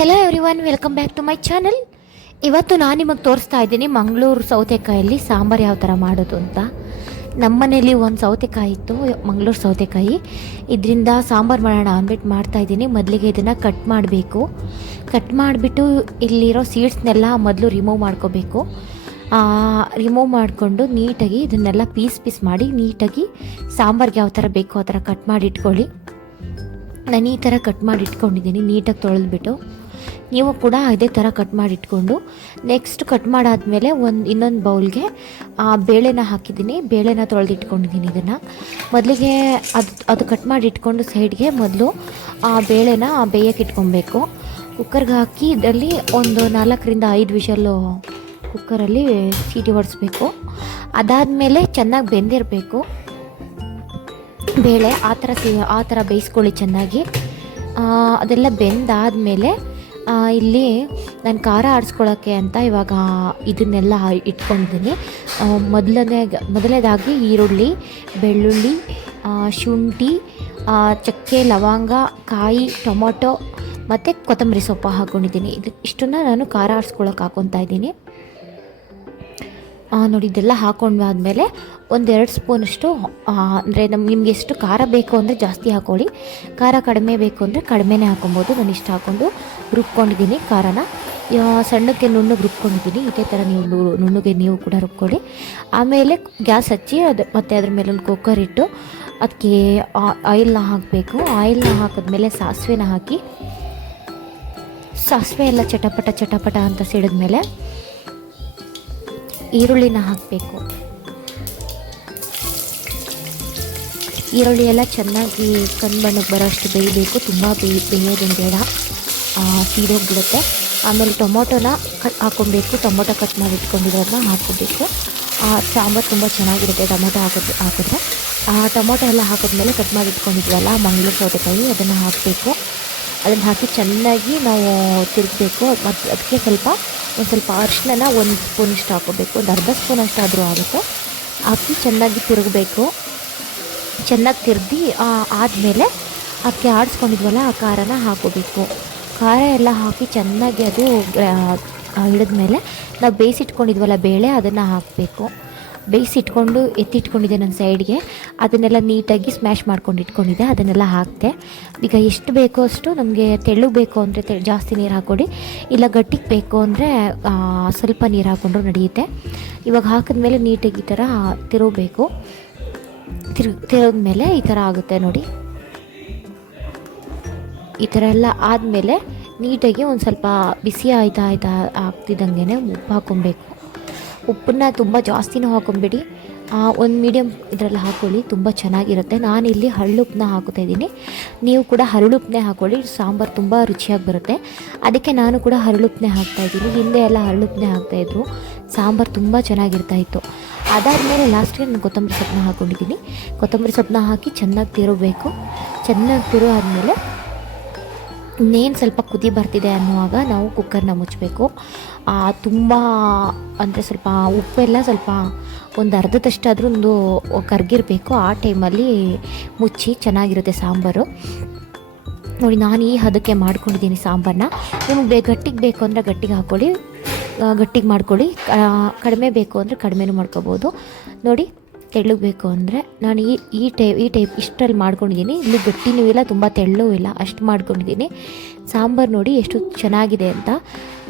Hello everyone welcome back to my channel ಇವತ್ತು ನಾನು ನಿಮಗೆ ತೋರಿಸ್ತಾ ಇದ್ದೀನಿ ಮಂಗಳೂರು ಸೌತೆಕಾಯಲ್ಲಿ ಸಾಂಬಾರು ಯಾವ ಥರ ಮಾಡೋದು ಅಂತ. ನಮ್ಮ ನಮ್ಮನೇಲಿ ಒಂದು ಸೌತೆಕಾಯಿ ಇತ್ತು, ಮಂಗಳೂರು ಸೌತೆಕಾಯಿ. ಇದರಿಂದ ಸಾಂಬಾರು ಮಾಡೋಣ ಅಂದ್ಬಿಟ್ಟು ಮಾಡ್ತಾ ಇದ್ದೀನಿ. ಮೊದಲಿಗೆ ಇದನ್ನು ಕಟ್ ಮಾಡಬೇಕು. ಕಟ್ ಮಾಡಿಬಿಟ್ಟು ಇಲ್ಲಿರೋ ಸೀಡ್ಸ್ನೆಲ್ಲ ಮೊದಲು ರಿಮೂವ್ ಮಾಡ್ಕೋಬೇಕು. ರಿಮೂವ್ ಮಾಡಿಕೊಂಡು ನೀಟಾಗಿ ಇದನ್ನೆಲ್ಲ ಪೀಸ್ ಪೀಸ್ ಮಾಡಿ ನೀಟಾಗಿ ಸಾಂಬಾರ್ಗೆ ಯಾವ ಥರ ಬೇಕೋ ಆ ಥರ ಕಟ್ ಮಾಡಿ ಇಟ್ಕೊಳ್ಳಿ. ನಾನು ಈ ಥರ ಕಟ್ ಮಾಡಿ ಇಟ್ಕೊಂಡಿದ್ದೀನಿ, ನೀಟಾಗಿ ತೊಳೆದ್ಬಿಟ್ಟು. ನೀವು ಕೂಡ ಅದೇ ಥರ ಕಟ್ ಮಾಡಿ ಇಟ್ಕೊಂಡು ನೆಕ್ಸ್ಟ್ ಕಟ್ ಮಾಡಾದಮೇಲೆ ಒಂದು ಇನ್ನೊಂದು ಬೌಲ್ಗೆ, ಆ, ಬೇಳೆನ ಹಾಕಿದ್ದೀನಿ. ಬೇಳೆನ ತೊಳೆದಿಟ್ಕೊಂಡಿದ್ದೀನಿ ಇದನ್ನು. ಮೊದಲಿಗೆ ಅದು ಅದು ಕಟ್ ಮಾಡಿ ಇಟ್ಕೊಂಡು ಸೈಡ್ಗೆ ಮೊದಲು, ಆ, ಬೇಳೆನ ಬೇಯಕ್ಕೆ ಇಟ್ಕೊಬೇಕು. ಕುಕ್ಕರ್ಗೆ ಹಾಕಿ ಇದರಲ್ಲಿ ಒಂದು ನಾಲ್ಕರಿಂದ ಐದು ವಿಷಲ್ಲು ಕುಕ್ಕರಲ್ಲಿ ಸೀಟಿ ಹೊಡಿಸ್ಬೇಕು ಅದಾದಮೇಲೆ ಚೆನ್ನಾಗಿ ಬೆಂದಿರಬೇಕು. ಬೇಳೆ ಆ ಥರ ಆ ಥರ ಬೇಯಿಸ್ಕೊಳ್ಳಿ ಚೆನ್ನಾಗಿ. ಅದೆಲ್ಲ ಬೆಂದಾದಮೇಲೆ ಇಲ್ಲಿ ನಾನು ಖಾರ ಆಡಿಸ್ಕೊಳ್ಳೋಕ್ಕೆ ಅಂತ ಇವಾಗ ಇದನ್ನೆಲ್ಲ ಇಟ್ಕೊಂಡಿದ್ದೀನಿ. ಮೊದಲನೇ ಮೊದಲನೇದಾಗಿ ಈರುಳ್ಳಿ, ಬೆಳ್ಳುಳ್ಳಿ ಶುಂಠಿ ಚಕ್ಕೆ, ಲವಂಗ, ಕಾಯಿ, ಟೊಮೊಟೊ ಮತ್ತು ಕೊತ್ತಂಬರಿ ಸೊಪ್ಪು ಹಾಕ್ಕೊಂಡಿದ್ದೀನಿ ಇದು ಇಷ್ಟನ್ನ ನಾನು ಖಾರ ಆಡಿಸ್ಕೊಳ್ಳೋಕೆ ಹಾಕ್ಕೊತಾ ಇದ್ದೀನಿ. ನೋಡಿ, ಇದೆಲ್ಲ ಹಾಕೊಂಡಾದ್ಮೇಲೆ ಒಂದೆರಡು ಸ್ಪೂನಷ್ಟು ಅಂದರೆ ನಮ್ಮ ನಿಮ್ಗೆ ಎಷ್ಟು ಖಾರ ಬೇಕು ಅಂದರೆ ಜಾಸ್ತಿ ಹಾಕೊಳ್ಳಿ. ಖಾರ ಕಡಿಮೆ ಬೇಕು ಅಂದರೆ ಕಡಿಮೆನೇ ಹಾಕೊಬೋದು. ನಾನು ಇಷ್ಟು ಹಾಕ್ಕೊಂಡು ರುಬ್ಕೊಂಡಿದ್ದೀನಿ ಖಾರನ. ಸಣ್ಣಕ್ಕೆ ನುಣ್ಣಗೆ ರುಬ್ಕೊಂಡಿದ್ದೀನಿ. ಇದೇ ಥರ ನೀವು ನುಣ್ಣಗೆ ನೀವು ಕೂಡ ರುಬ್ಕೊಳ್ಳಿ. ಆಮೇಲೆ ಗ್ಯಾಸ್ ಹಚ್ಚಿ ಅದು, ಮತ್ತು ಅದ್ರ ಮೇಲೆ ಒಂದು ಕುಕ್ಕರ್ ಇಟ್ಟು ಅದಕ್ಕೆ ಆಯಿಲ್ನ ಹಾಕಬೇಕು. ಆಯಿಲ್ನ ಹಾಕಿದ್ಮೇಲೆ ಸಾಸಿವೆನ ಹಾಕಿ, ಸಾಸಿವೆ ಎಲ್ಲ ಚಟಪಟ ಚಟಪಟ ಅಂತ ಸಿಡಿದ್ಮೇಲೆ ಈರುಳ್ಳಿನ ಹಾಕಬೇಕು. ಈರುಳ್ಳಿ ಎಲ್ಲ ಚೆನ್ನಾಗಿ ಕಂದು ಬಣ್ಣಕ್ಕೆ ಬರೋಷ್ಟು ಬೇಯಬೇಕು. ತುಂಬ ಬೇಯ ಬೇಯೋದೇನು ಬೇಡ. ಸೀದೋಗ್ಬಿಡುತ್ತೆ. ಆಮೇಲೆ ಟೊಮೊಟೊನ ಕಟ್ ಹಾಕ್ಕೊಬೇಕು. ಟೊಮೊಟೊ ಕಟ್ ಮಾಡಿ ಇಟ್ಕೊಂಡಿರೋದನ್ನ ಆ, ಸಾಂಬಾರು ತುಂಬ ಚೆನ್ನಾಗಿರುತ್ತೆ ಟೊಮೊಟೊ ಹಾಕೋದು, ಹಾಕಿದ್ರೆ. ಆ, ಟೊಮೊಟೊ ಎಲ್ಲ ಹಾಕಿದ್ಮೇಲೆ ಕಟ್ ಮಾಡಿ ಇಟ್ಕೊಂಡಿದ್ವಲ್ಲ, ಮಂಗಳೂರು ಸೌತೆಕಾಯಿ, ಅದನ್ನು ಹಾಕಬೇಕು. ಅದನ್ನು ಹಾಕಿ ಚೆನ್ನಾಗಿ ನಾವು ತಿರುಗಬೇಕು. ಮತ್ತು ಅದಕ್ಕೆ ಸ್ವಲ್ಪ, ಒಂದು ಸ್ವಲ್ಪ ಅರಿಶಿನ ಒಂದು ಸ್ಪೂನಷ್ಟು ಹಾಕೋಬೇಕು. ಒಂದು ಅರ್ಧ ಸ್ಪೂನ್ ಅಷ್ಟಾದರೂ ಆಗುತ್ತೆ. ಹಾಕಿ ಚೆನ್ನಾಗಿ ತಿರುಗಬೇಕು. ಚೆನ್ನಾಗಿ ತಿರುಗಿ ಆದಮೇಲೆ ಅದಕ್ಕೆ ಆಡಿಸ್ಕೊಂಡಿದ್ವಲ್ಲ, ಆ ಖಾರನ ಹಾಕೋಬೇಕು. ಖಾರ ಎಲ್ಲ ಹಾಕಿ ಚೆನ್ನಾಗಿ ಅದು ಹಿಡಿದ್ಮೇಲೆ ನಾವು ಬೇಯಿಸಿಟ್ಕೊಂಡಿದ್ವಲ್ಲ ಬೇಳೆ, ಅದನ್ನು ಹಾಕಬೇಕು. ಬೇಯಿಸಿಟ್ಕೊಂಡು ಎತ್ತಿಟ್ಕೊಂಡಿದ್ದೆ ನನ್ನ ಸೈಡ್ಗೆ. ಅದನ್ನೆಲ್ಲ ನೀಟಾಗಿ ಸ್ಮ್ಯಾಶ್ ಮಾಡ್ಕೊಂಡು ಇಟ್ಕೊಂಡಿದ್ದೆ. ಅದನ್ನೆಲ್ಲ ಹಾಕಿದೆ. ಈಗ ಎಷ್ಟು ಬೇಕೋ ಅಷ್ಟು ನಮಗೆ ತೆಳ್ಳಗೆ ಬೇಕು ಅಂದರೆ ತೆ ಜಾಸ್ತಿ ನೀರು ಹಾಕ್ಕೊಡಿ. ಇಲ್ಲ ಗಟ್ಟಿಗೆ ಬೇಕು ಅಂದರೆ ಸ್ವಲ್ಪ ನೀರು ಹಾಕ್ಕೊಂಡ್ರು ನಡೆಯುತ್ತೆ. ಇವಾಗ ಹಾಕಿದ್ಮೇಲೆ ನೀಟಾಗಿ ಈ ಥರ ತಿರುಗಬೇಕು. ತಿರು, ತಿರುಗಿದ್ಮೇಲೆ ಈ ಥರ ಆಗುತ್ತೆ ನೋಡಿ. ಈ ಥರ ಎಲ್ಲ ಆದಮೇಲೆ ನೀಟಾಗಿ ಒಂದು ಸ್ವಲ್ಪ ಬಿಸಿ ಆಯ್ತಾ ಆಯ್ತಾ ಆಗ್ತಿದ್ದಂಗೆ ಉಪ್ಪು ಹಾಕ್ಕೊಬೇಕು. ಉಪ್ಪನ್ನ ತುಂಬ ಜಾಸ್ತಿನೂ ಹಾಕೊಂಬಿಡಿ ಒಂದು ಮೀಡಿಯಮ್ ಇದರಲ್ಲಿ ಹಾಕೊಳ್ಳಿ, ತುಂಬ ಚೆನ್ನಾಗಿರುತ್ತೆ. ನಾನಿಲ್ಲಿ ಹರಳುಪ್ಪನ್ನ ಹಾಕುತ್ತಾ ಇದ್ದೀನಿ. ನೀವು ಕೂಡ ಹರಳುಪ್ಪನ್ನೇ ಹಾಕೊಳ್ಳಿ, ಸಾಂಬಾರು ತುಂಬ ರುಚಿಯಾಗಿ ಬರುತ್ತೆ. ಅದಕ್ಕೆ ನಾನು ಕೂಡ ಹರಳುಪ್ಪನ್ನೇ ಹಾಕ್ತಾಯಿದ್ದೀನಿ ಹಿಂದೆ ಎಲ್ಲ ಹರಳುಪ್ಪನ್ನೇ ಹಾಕ್ತಾಯಿದ್ರು ಸಾಂಬಾರು ತುಂಬ ಚೆನ್ನಾಗಿರ್ತಾ ಇತ್ತು. ಅದಾದಮೇಲೆ ಲಾಸ್ಟಿಗೆ ನಾನು ಕೊತ್ತಂಬರಿ ಸೊಪ್ಪನ್ನ ಹಾಕ್ಕೊಂಡಿದ್ದೀನಿ ಕೊತ್ತಂಬರಿ ಸೊಪ್ಪನ್ನ ಹಾಕಿ ಚೆನ್ನಾಗಿ ತಿರುಗಬೇಕು. ಚೆನ್ನಾಗಿ ತಿರು ಆದಮೇಲೆ ಇನ್ನೇನು ಸ್ವಲ್ಪ ಕುದಿ ಬರ್ತಿದೆ ಅನ್ನುವಾಗ ನಾವು ಕುಕ್ಕರ್ನ ಮುಚ್ಚಬೇಕು ತುಂಬ, ಅಂದರೆ ಸ್ವಲ್ಪ ಉಪ್ಪೆಲ್ಲ ಸ್ವಲ್ಪ ಒಂದು ಅರ್ಧದಷ್ಟಾದರೂ ಒಂದು ಕರ್ಗಿರಬೇಕು. ಆ ಟೈಮಲ್ಲಿ ಮುಚ್ಚಿ ಚೆನ್ನಾಗಿರುತ್ತೆ ಸಾಂಬಾರು. ನೋಡಿ, ನಾನು ಈ ಹದಕ್ಕೆ ಮಾಡ್ಕೊಂಡಿದ್ದೀನಿ ಸಾಂಬಾರನ್ನ ನಿಮಗೆ ಬೇ, ಗಟ್ಟಿಗೆ ಬೇಕು ಅಂದರೆ ಗಟ್ಟಿಗೆ ಹಾಕ್ಕೊಳ್ಳಿ ಗಟ್ಟಿಗೆ ಮಾಡ್ಕೊಳ್ಳಿ. ಕಡಿಮೆ ಬೇಕು ಅಂದರೆ ಕಡಿಮೆನೂ ಮಾಡ್ಕೋಬೋದು. ನೋಡಿ ತೆಳ್ಳಗೆ ಬೇಕು ಅಂದರೆ ನಾನು ಈ ಈ ಟೈಪ್ ಈ ಟೈಪ್ ಇಷ್ಟರಲ್ಲಿ ಮಾಡ್ಕೊಂಡಿದ್ದೀನಿ. ಇಲ್ಲಿ ಗಟ್ಟಿನೂ ಇಲ್ಲ, ತುಂಬ ತೆಳ್ಳೂ ಇಲ್ಲ. ಅಷ್ಟು ಮಾಡ್ಕೊಂಡಿದ್ದೀನಿ. ಸಾಂಬಾರು ನೋಡಿ ಎಷ್ಟು ಚೆನ್ನಾಗಿದೆ ಅಂತ.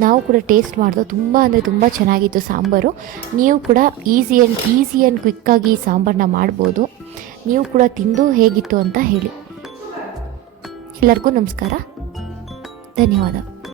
ನಾವು ಕೂಡ ಟೇಸ್ಟ್ ಮಾಡಿದೋ ತುಂಬ ಅಂದರೆ ತುಂಬ ಚೆನ್ನಾಗಿತ್ತು ಸಾಂಬಾರು. ನೀವು ಕೂಡ ಈಸಿ ಆ್ಯಂಡ್ ಈಸಿ ಆ್ಯಂಡ್ ಕ್ವಿಕ್ಕಾಗಿ ಈ ಸಾಂಬಾರನ್ನ ಮಾಡ್ಬೋದು. ನೀವು ಕೂಡ ತಿಂದು ಹೇಗಿತ್ತು ಅಂತ ಹೇಳಿ. ಎಲ್ಲರಿಗೂ ನಮಸ್ಕಾರ. ಧನ್ಯವಾದ.